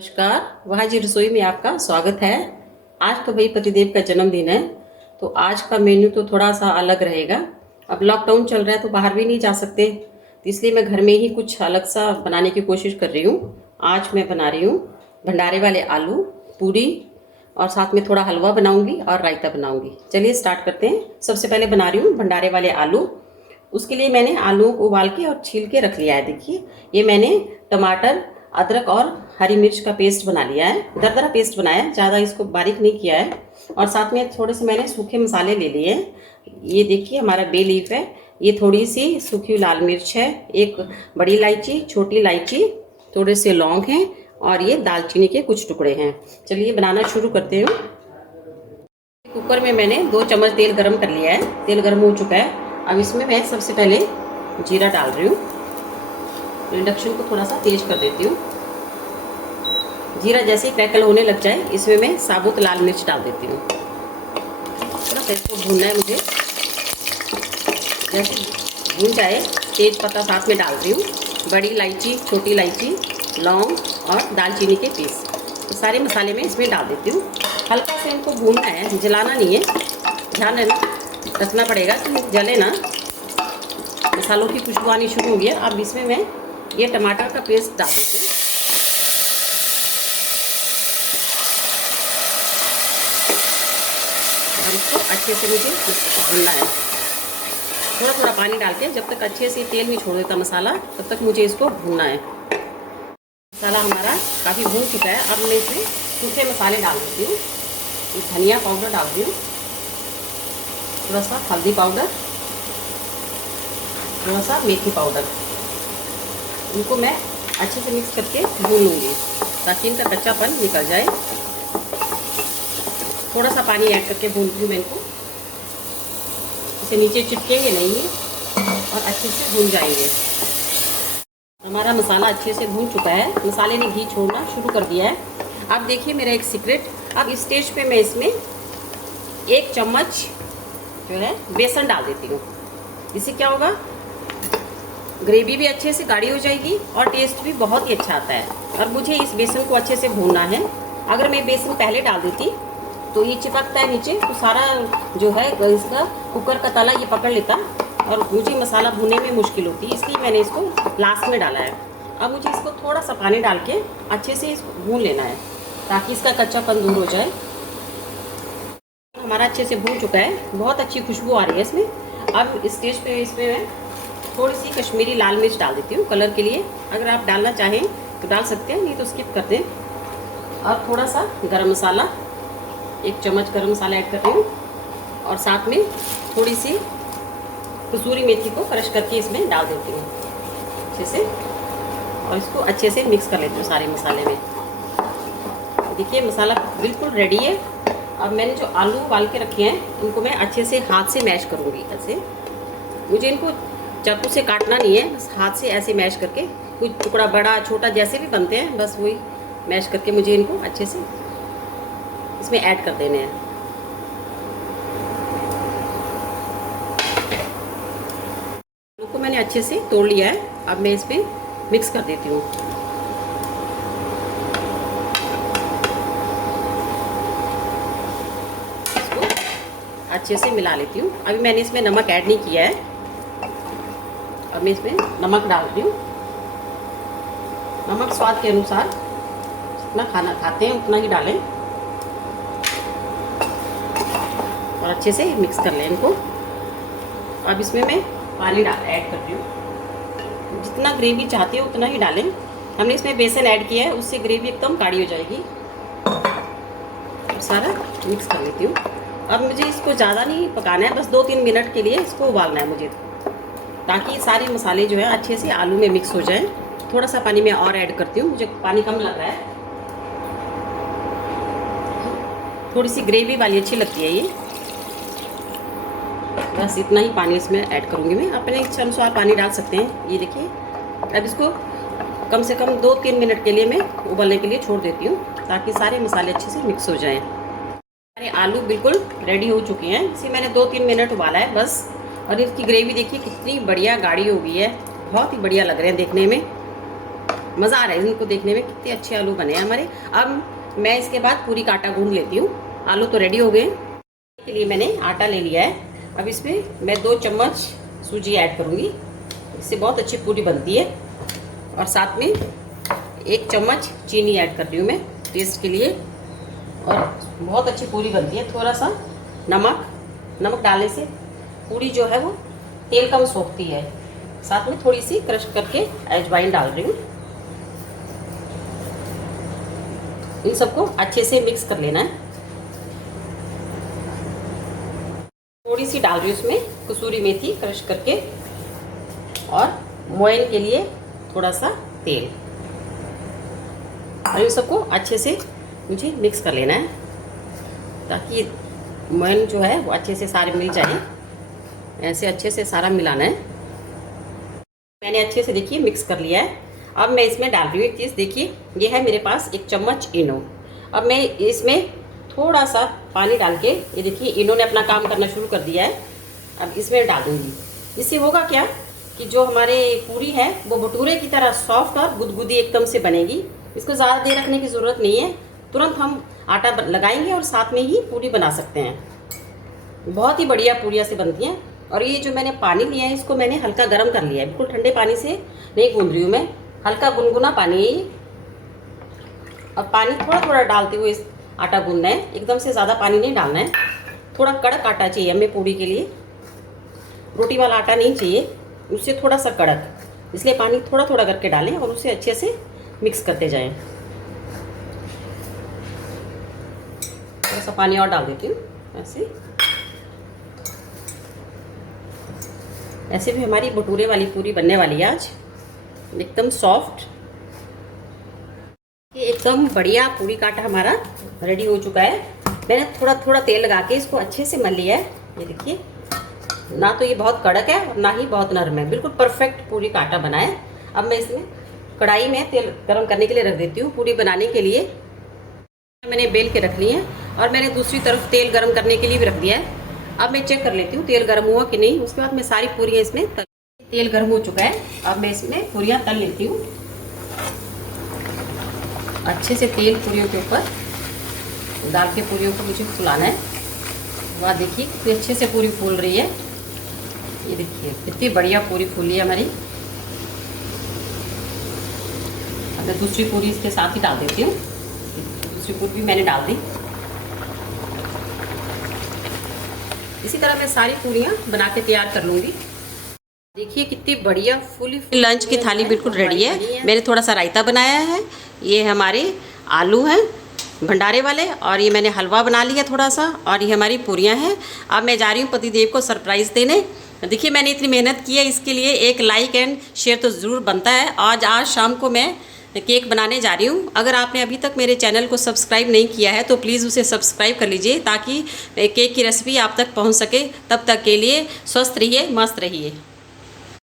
नमस्कार। वहाँ जी रसोई में आपका स्वागत है। आज तो भाई पतिदेव का जन्मदिन है, तो आज का मेन्यू तो थोड़ा सा अलग रहेगा। अब लॉकडाउन चल रहा है तो बाहर भी नहीं जा सकते, तो इसलिए मैं घर में ही कुछ अलग सा बनाने की कोशिश कर रही हूँ। आज मैं बना रही हूँ भंडारे वाले आलू पूरी, और साथ में थोड़ा हलवा बनाऊंगी और रायता बनाऊंगी। चलिए स्टार्ट करते हैं। सबसे पहले बना रही हूँ भंडारे वाले आलू। उसके लिए मैंने आलूओं को उबाल के और छील के रख लिया है। देखिए, ये मैंने टमाटर, अदरक और हरी मिर्च का पेस्ट बना लिया है, दरदरा पेस्ट बनाया है, ज़्यादा इसको बारीक नहीं किया है। और साथ में थोड़े से मैंने सूखे मसाले ले लिए हैं। ये देखिए हमारा बे लीफ है, ये थोड़ी सी सूखी लाल मिर्च है, एक बड़ी इलायची, छोटी इलायची, थोड़े से लौंग हैं, और ये दालचीनी के कुछ टुकड़े हैं। चलिए बनाना शुरू करते हैं। कुकर में मैंने 2 चम्मच तेल गरम कर लिया है। तेल गरम हो चुका है। अब इसमें मैं सबसे पहले जीरा डाल रही हूँ। इंडक्शन को थोड़ा सा तेज कर देती हूँ। जीरा जैसे ही क्रैकल होने लग जाए, इसमें मैं साबुत लाल मिर्च डाल देती हूँ। थोड़ा सा इसको भूनना है मुझे। जैसे भून जाए, तेज पत्ता साथ में डाल रही हूँ, बड़ी इलायची, छोटी इलायची, लौंग और दालचीनी के पीस, तो सारे मसाले में इसमें डाल देती हूँ। हल्का से इनको भूनना है, जलाना नहीं है। ध्यान रखना पड़ेगा कि जले ना। मसालों की खुशबू आनी शुरू हो गई है। अब इसमें मैं ये टमाटर का पेस्ट डाल देती हूँ। और इसको अच्छे से मुझे भूनना है, थोड़ा थोड़ा पानी डाल के। जब तक अच्छे से तेल नहीं छोड़ देता मसाला, तब तक मुझे इसको भूनना है। मसाला हमारा काफ़ी भून चुका है। अब मैं इसमें सूखे मसाले डाल देती हूँ। धनिया पाउडर डाल दी हूँ, थोड़ा सा हल्दी पाउडर, थोड़ा सा मेथी पाउडर। इनको मैं अच्छे से मिक्स करके भून लूँगी ताकि इनका कच्चापन निकल जाए। थोड़ा सा पानी ऐड करके भूनती हूँ मैं इनको। इसे नीचे चिपकेंगे नहीं और अच्छे से भून जाएंगे। हमारा मसाला अच्छे से भून चुका है, मसाले ने घी छोड़ना शुरू कर दिया है। अब देखिए मेरा एक सीक्रेट। अब इस स्टेज पे मैं इसमें 1 चम्मच जो है बेसन डाल देती हूँ। इससे क्या होगा, ग्रेवी भी अच्छे से गाढ़ी हो जाएगी और टेस्ट भी बहुत ही अच्छा आता है। और मुझे इस बेसन को अच्छे से भूनना है। अगर मैं बेसन पहले डाल देती तो ये चिपकता है नीचे, तो सारा जो है इसका कुकर का तला ये पकड़ लेता और मुझे मसाला भूनने में मुश्किल होती है, इसलिए मैंने इसको लास्ट में डाला है। अब मुझे इसको थोड़ा सा पानी डाल के अच्छे से इसको भून लेना है ताकि इसका कच्चापन दूर हो जाए। हमारा अच्छे से भून चुका है, बहुत अच्छी खुशबू आ रही है इसमें। अब इस स्टेज पे इसमें मैं थोड़ी सी कश्मीरी लाल मिर्च डाल देती हूँ कलर के लिए। अगर आप डालना चाहें तो डाल सकते हैं, नहीं तो स्किप कर दें। और थोड़ा सा गरम मसाला, 1 चम्मच गरम मसाला ऐड कर रही हूँ, और साथ में थोड़ी सी कसूरी मेथी को क्रश करके इसमें डाल देती हूँ अच्छे से, और इसको अच्छे से मिक्स कर लेती हूँ सारे मसाले में। देखिए मसाला बिल्कुल रेडी है। अब मैंने जो आलू उबाल के रखे हैं, इनको मैं अच्छे से हाथ से मैश करूँगी। ऐसे मुझे इनको चाकू से काटना नहीं है, बस हाथ से ऐसे मैश करके, कुछ टुकड़ा बड़ा छोटा जैसे भी बनते हैं, बस वही मैश करके मुझे इनको अच्छे से इसमें ऐड कर देने हैं। आलू को मैंने अच्छे से तोड़ लिया है। अब मैं इसमें मिक्स कर देती हूँ। इसको अच्छे से मिला लेती हूँ। अभी मैंने इसमें नमक ऐड नहीं किया है। अब मैं इसमें नमक डाल रही हूँ। नमक स्वाद के अनुसार, जितना खाना खाते हैं उतना ही डालें, और अच्छे से मिक्स कर लें इनको। अब इसमें मैं पानी ऐड कर रही हूँ। जितना ग्रेवी चाहते हो उतना ही डालें। हमने इसमें बेसन ऐड किया है, उससे ग्रेवी एकदम गाढ़ी हो जाएगी। और सारा मिक्स कर लेती हूँ। अब मुझे इसको ज़्यादा नहीं पकाना है, बस 2-3 मिनट के लिए इसको उबालना है मुझे, ताकि सारे मसाले जो है अच्छे से आलू में मिक्स हो जाएं। थोड़ा सा पानी मैं और ऐड करती हूँ, मुझे पानी कम लग रहा है। थोड़ी सी ग्रेवी वाली अच्छी लगती है ये। बस इतना ही पानी इसमें ऐड करूँगी मैं। अपने इच्छा अनुसार पानी डाल सकते हैं। ये देखिए, अब इसको कम से कम 2-3 मिनट के लिए मैं उबलने के लिए छोड़ देती हूँ, ताकि सारे मसाले अच्छे से मिक्स हो जाएं। हमारे आलू बिल्कुल रेडी हो चुके हैं। इसे मैंने 2-3 मिनट उबाला है बस। और इसकी ग्रेवी देखिए कितनी बढ़िया गाढ़ी हो गई है, बहुत ही बढ़िया लग रहे हैं देखने में। मज़ा आ रहा है इनको देखने में, कितने अच्छे आलू बने हैं हमारे। अब मैं इसके बाद पूरी का आटा गूंद लेती हूँ। आलू तो रेडी हो गए, के लिए मैंने आटा ले लिया है। अब इसमें मैं 2 चम्मच सूजी ऐड करूँगी, इससे बहुत अच्छी पूरी बनती है। और साथ में 1 चम्मच चीनी ऐड कर रही हूँ मैं टेस्ट के लिए, और बहुत अच्छी पूरी बनती है। थोड़ा सा नमक डालने से पूरी जो है वो तेल कम सोखती है। साथ में थोड़ी सी क्रश करके अजवाइन डाल रही हूँ। इन सबको अच्छे से मिक्स कर लेना है। थोड़ी सी डाल रही हूँ उसमें कसूरी मेथी क्रश करके, और मोयन के लिए थोड़ा सा तेल। और इन सबको अच्छे से मुझे मिक्स कर लेना है, ताकि मोयन जो है वो अच्छे से सारे मिल जाए। ऐसे अच्छे से सारा मिलाना है। मैंने अच्छे से देखिए मिक्स कर लिया है। अब मैं इसमें डाल रही हूँ एक चीज़, देखिए ये है मेरे पास 1 चम्मच इनो। अब मैं इसमें थोड़ा सा पानी डाल के, ये देखिए इनो ने अपना काम करना शुरू कर दिया है। अब इसमें डाल दूँगी। इससे होगा क्या कि जो हमारे पूरी है वो भटूरे की तरह सॉफ्ट और गुदगुदी एकदम से बनेगी। इसको ज़्यादा देर रखने की ज़रूरत नहीं है, तुरंत हम आटा लगाएंगे और साथ में ही पूरी बना सकते हैं। बहुत ही बढ़िया पूरियाँ से बनती हैं। और ये जो मैंने पानी लिया है इसको मैंने हल्का गर्म कर लिया है, बिल्कुल ठंडे पानी से नहीं गूंद रही हूँ मैं, हल्का गुनगुना पानी है। और पानी थोड़ा थोड़ा डालते हुए इस आटा गूंदना है, एकदम से ज़्यादा पानी नहीं डालना है। थोड़ा कड़क आटा चाहिए हमें पूरी के लिए, रोटी वाला आटा नहीं चाहिए, उससे थोड़ा सा कड़क, इसलिए पानी थोड़ा थोड़ा करके डालें और उसे अच्छे से मिक्स करते जाएं। थोड़ा सा पानी और डाल देती हूँ। ऐसे भी हमारी भटूरे वाली पूरी बनने वाली है आज, एकदम सॉफ्ट। ये एकदम बढ़िया पूरी का आटा हमारा रेडी हो चुका है। मैंने थोड़ा थोड़ा तेल लगा के इसको अच्छे से मल लिया है। ये देखिए, ना तो ये बहुत कड़क है और ना ही बहुत नरम है, बिल्कुल परफेक्ट पूरी का आटा बना है। अब मैं इसमें कढ़ाई में तेल गरम करने के लिए रख देती हूँ। पूरी बनाने के लिए मैंने बेल के रख ली है, और मैंने दूसरी तरफ तेल गरम करने के लिए भी रख दिया है। अब मैं चेक कर लेती हूँ तेल गर्म हुआ कि नहीं। उसके बाद मैं सारी पूरियाँ इसमें तेल गर्म हो चुका है। अब मैं इसमें पूरियाँ तल लेती हूँ। अच्छे से तेल पूरियों के ऊपर डाल के पूरियों को मुझे फुलाना है। वह देखिए कितनी अच्छे से पूरी फूल रही है। ये देखिए कितनी बढ़िया पूरी फूली है हमारी। अब मैं दूसरी पूरी इसके साथ ही डाल देती हूँ। दूसरी पूरी भी मैंने डाल दी। इसी तरह मैं सारी पूरियाँ बना के तैयार कर लूँगी। देखिए कितनी बढ़िया फुली लंच की थाली बिल्कुल रेडी है। मैंने थोड़ा सा रायता बनाया है, ये हमारे आलू हैं भंडारे वाले, और ये मैंने हलवा बना लिया थोड़ा सा, और ये हमारी पूरियाँ हैं। अब मैं जा रही हूँ पतिदेव को सरप्राइज़ देने। देखिए मैंने इतनी मेहनत की है, इसके लिए एक लाइक एंड शेयर तो ज़रूर बनता है। आज शाम को मैं केक बनाने जा रही हूँ। अगर आपने अभी तक मेरे चैनल को सब्सक्राइब नहीं किया है तो प्लीज़ उसे सब्सक्राइब कर लीजिए, ताकि केक की रेसिपी आप तक पहुँच सके। तब तक के लिए स्वस्थ रहिए, मस्त रहिए।